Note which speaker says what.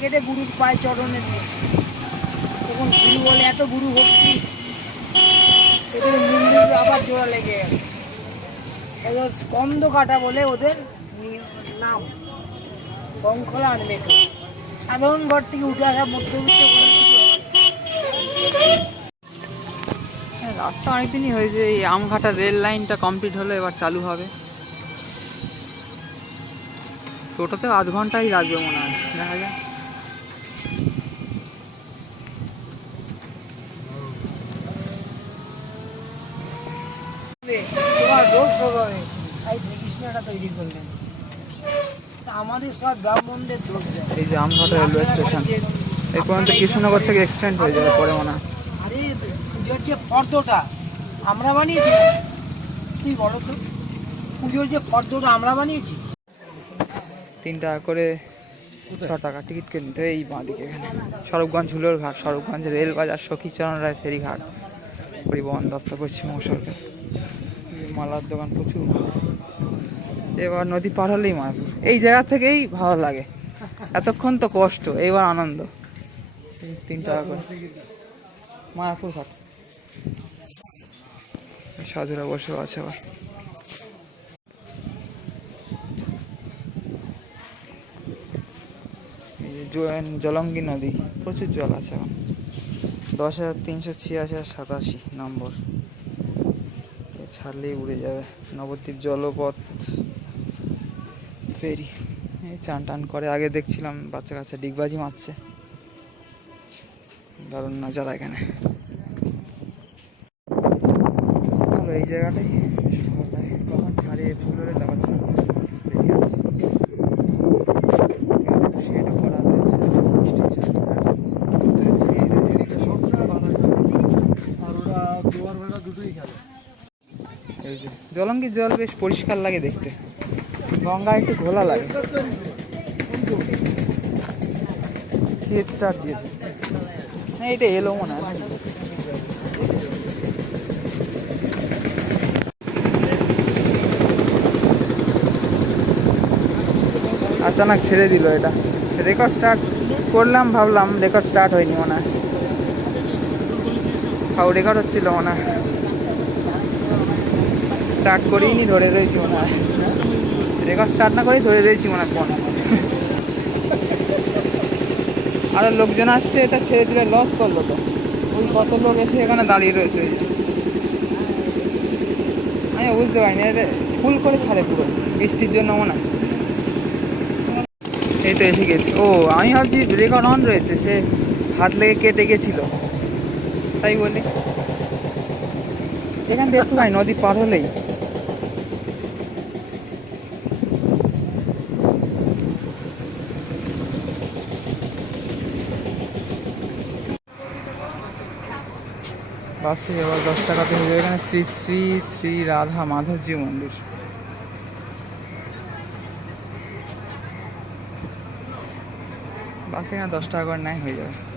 Speaker 1: কেটে গুরুর তখন গুরু বলে, এত গুরু মুন্ডুর আবার জোড়া লেগে এবার স্কন্দ কাটা বলে ওদের নাম কঙ্কলা আনবে সাধারণ ঘর থেকে উঠে আসা মধ্যবিত্ত
Speaker 2: রাস্তা অনেকদিনই হয়েছে, এই আমঘাটা রেল লাইনটা কমপ্লিট হলো, এবার চালু হবে। টোটোতেও আধ ঘন্টাই লাগবে মনে হয় দেখা যায়
Speaker 1: তোমার রোগ রোগ হবে তৈরি করলেন। আমাদের সব ব্রাহ্মণদের
Speaker 2: এই যে আমঘাটা রেলওয়ে স্টেশন এই পর্যন্ত কৃষ্ণনগর থেকে এক্সটেন্ড হয়ে যাবে পরে মনে হয়।
Speaker 1: আরে পুজোর যে ফর্দটা আমরা বানিয়েছি তুই বলো তো? পুজোর যে ফর্দটা আমরা বানিয়েছি?
Speaker 2: তিন টাকা করে ছ টাকা টিকিট কেটে নিতে হয় এই বাঁদিকে এখানে। সরবগঞ্জ হুলোর ঘাট সরবগঞ্জ রেল বাজার সখীচরণ রায় ফেরিঘাট, পরিবহন দপ্তর পশ্চিমবঙ্গ সরকার। মালার দোকান প্রচুর এবার নদী পার হলেই মায়াপুর। এই জায়গা থেকেই ভালো লাগে। এতক্ষণ তো কষ্ট, এইবার আনন্দ। তিন টাকা করে। মায়াপুর ঘাট। সাধুরা বসে আছে আবার এই যে জো- জলঙ্গি নদী। প্রচুর জল আছে এখন। দশ হাজার তিনশো ছিয়াশি আর সাতাশি নম্বর। ছাড়লেই উড়ে যাবে। নবদ্বীপ জলপথ ফেরি। এই চান টান করে। আগে দেখছিলাম বাচ্চা কাচ্চা ডিগবাজি মারছে। দারুণ নজারা এখানে। ভালো এই জায়গাটাই সকালটায় কখন ছাড়ে ফুল হলে তারপর ছাড়বে রেডি আছে শেডও করা আছে বৃষ্টির জন্য।
Speaker 3: আর ওরা দুয়ার বেড়া দুটোই খেলে।
Speaker 2: এই যে, জলঙ্গির জল বেশ পরিষ্কার লাগে দেখতে। গঙ্গা একটু ঘোলা লাগে। হেড স্টার্ট দিয়েছে। না, এটা এলো মনে হয়। নাকি? আচানক ছেড়ে দিল এটা। রেকর্ড স্টার্ট করলাম, ভাবলাম রেকর্ড স্টার্ট হয়নি মনে হয়। রেকর্ড হচ্ছিল মনে হয়। স্টার্ট করেই নি ধরে রয়েছি মনে হয়। রেকর্ড স্টার্ট না করেই ধরে রয়েছি মনে হয় ফোন আরও লোকজন আসছে, এটা ছেড়ে দিলে লস করল তো। ওই কত লোক এসে এখানে দাঁড়িয়ে রয়েছে। আমি বুঝতে পারিনি এটা ফুল করে ছাড়ে পুরো, বৃষ্টির জন্য মনে হয়। এই তো এসে গেছি। ও, আমি ভাবছি রেকর্ড অন রয়েছে, সে হাত লেগে কেটে গেছিল। তাই বলি। এখান থেকে একটুখানি নদী পার হলেই। বাসে এবার দশ টাকাতে হয়ে যাবে। এখানে শ্রী শ্রী শ্রী রাধা মাধবজি মন্দির। বাসে এখানে দশ টাকা করে নেয় হয়ে যাবে।